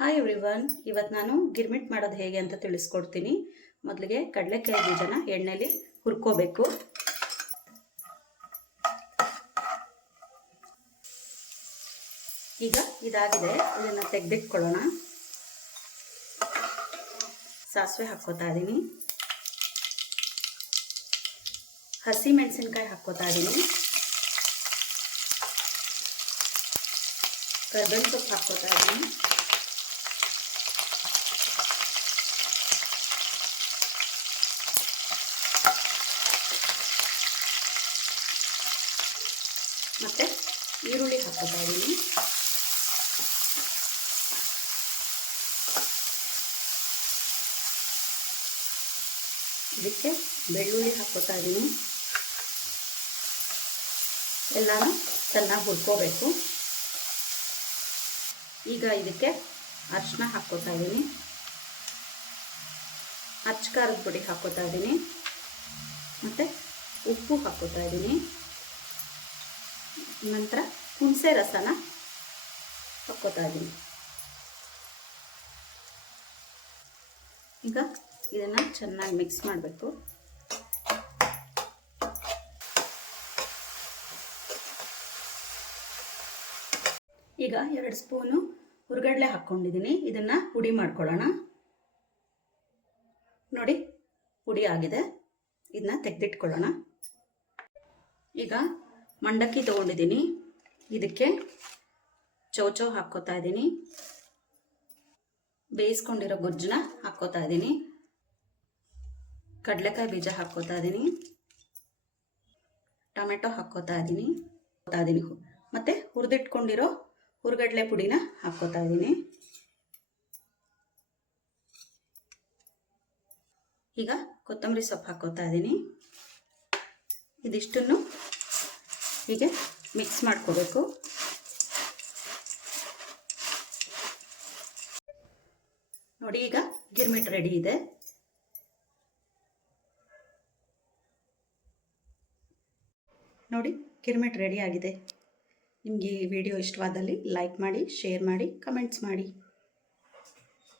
Hi everyone ಇವತ್ತು ನಾನು ಗಿರ್ಮಿಟ್ ಮಾಡೋದು ಹೇಗೆ ಅಂತ ತಿಳಿಸ್ಕೊಡ್ತೀನಿ. ಮೊದಲಿಗೆ ಕಡಲೆಕಾಯಿ ಬೀಜನ ಎಣ್ಣೆಲಿ ಹುರ್ಕೋಬೇಕು. ಈಗ ಇದಾಗಿದೆ. ಇದನ್ನು ತೆಗೆದಿಟ್ಕೊಳ್ಳೋಣ. ಸಾಸಿವೆ ಹಾಕ್ಕೋತಾ ಇದ್ದೀನಿ ಹಸಿ ಮೆಣಸಿನ್ಕಾಯಿ ಹಾಕ್ಕೋತಾ ಇದ್ದೀನಿ ಕರ್ಬೇವಿನ ಸೊಪ್ಪು ಹಾಕ್ಕೋತಾ ಇದ್ದೀನಿ ಮತ್ತು ಈರುಳ್ಳಿ ಹಾಕ್ಕೋತಾ ಇದ್ದೀನಿ ಇದಕ್ಕೆ ಬೆಳ್ಳುಳ್ಳಿ ಹಾಕ್ಕೋತಾ ಇದ್ದೀನಿ ಎಲ್ಲಾನು ಚೆನ್ನಾಗಿ ಹುರ್ಕೋಬೇಕು. ಈಗ ಇದಕ್ಕೆ ಅರಿಶಿನ ಹಾಕ್ಕೋತಾ ಇದ್ದೀನಿ ಅಚ್ಚ ಖಾರದ ಪುಡಿ ಹಾಕ್ಕೋತಾ ಇದ್ದೀನಿ ಮತ್ತು ಉಪ್ಪು ಹಾಕ್ಕೋತಾ ಇದ್ದೀನಿ ನಂತರ ಹುಣಸೆ ರಸನ ಹಾಕ್ಕೋತಾ ಇದ್ದೀನಿ. ಈಗ ಇದನ್ನು ಚೆನ್ನಾಗಿ ಮಿಕ್ಸ್ ಮಾಡಬೇಕು. ಈಗ ಎರಡು ಸ್ಪೂನು ಹುರ್ಗಡ್ಲೆ ಹಾಕ್ಕೊಂಡಿದ್ದೀನಿ. ಇದನ್ನು ಪುಡಿ ಮಾಡ್ಕೊಳ್ಳೋಣ. ನೋಡಿ, ಪುಡಿ ಆಗಿದೆ. ಇದನ್ನ ತೆಗೆದಿಟ್ಕೊಳ್ಳೋಣ. ಈಗ ಮಂಡಕ್ಕಿ ತೊಗೊಂಡಿದ್ದೀನಿ. ಇದಕ್ಕೆ ಚೌಚೌ ಹಾಕ್ಕೋತಾ ಇದ್ದೀನಿ. ಬೇಯಿಸ್ಕೊಂಡಿರೋ ಗೊಜ್ಜನ್ನ ಹಾಕ್ಕೋತಾ ಇದ್ದೀನಿ. ಕಡಲೆಕಾಯಿ ಬೀಜ ಹಾಕ್ಕೋತಾ ಇದ್ದೀನಿ. ಟೊಮೆಟೊ ಹಾಕ್ಕೋತಾ ಇದ್ದೀನಿ. ಹಾಕ್ಕೋತಾ ಇದ್ದೀನಿ. ಮತ್ತು ಹುರಿದಿಟ್ಕೊಂಡಿರೋ ಹುರ್ಗಡ್ಲೆ ಪುಡಿನ ಹಾಕ್ಕೋತಾ ಇದ್ದೀನಿ. ಈಗ ಕೊತ್ತಂಬರಿ ಸೊಪ್ಪು ಹಾಕ್ಕೋತಾ ಇದ್ದೀನಿ. ಇದಿಷ್ಟನ್ನು ಹೀಗೆ ಮಿಕ್ಸ್ ಮಾಡ್ಕೋಬೇಕು. ನೋಡಿ, ಈಗ ಗಿರ್ಮಿಟ್ ರೆಡಿ ಇದೆ. ನೋಡಿ, ಗಿರ್ಮಿಟ್ ರೆಡಿ ಆಗಿದೆ. ನಿಮಗೆ ಈ ವಿಡಿಯೋ ಇಷ್ಟವಾದಲ್ಲಿ ಲೈಕ್ ಮಾಡಿ ಶೇರ್ ಮಾಡಿ ಕಮೆಂಟ್ಸ್ ಮಾಡಿ.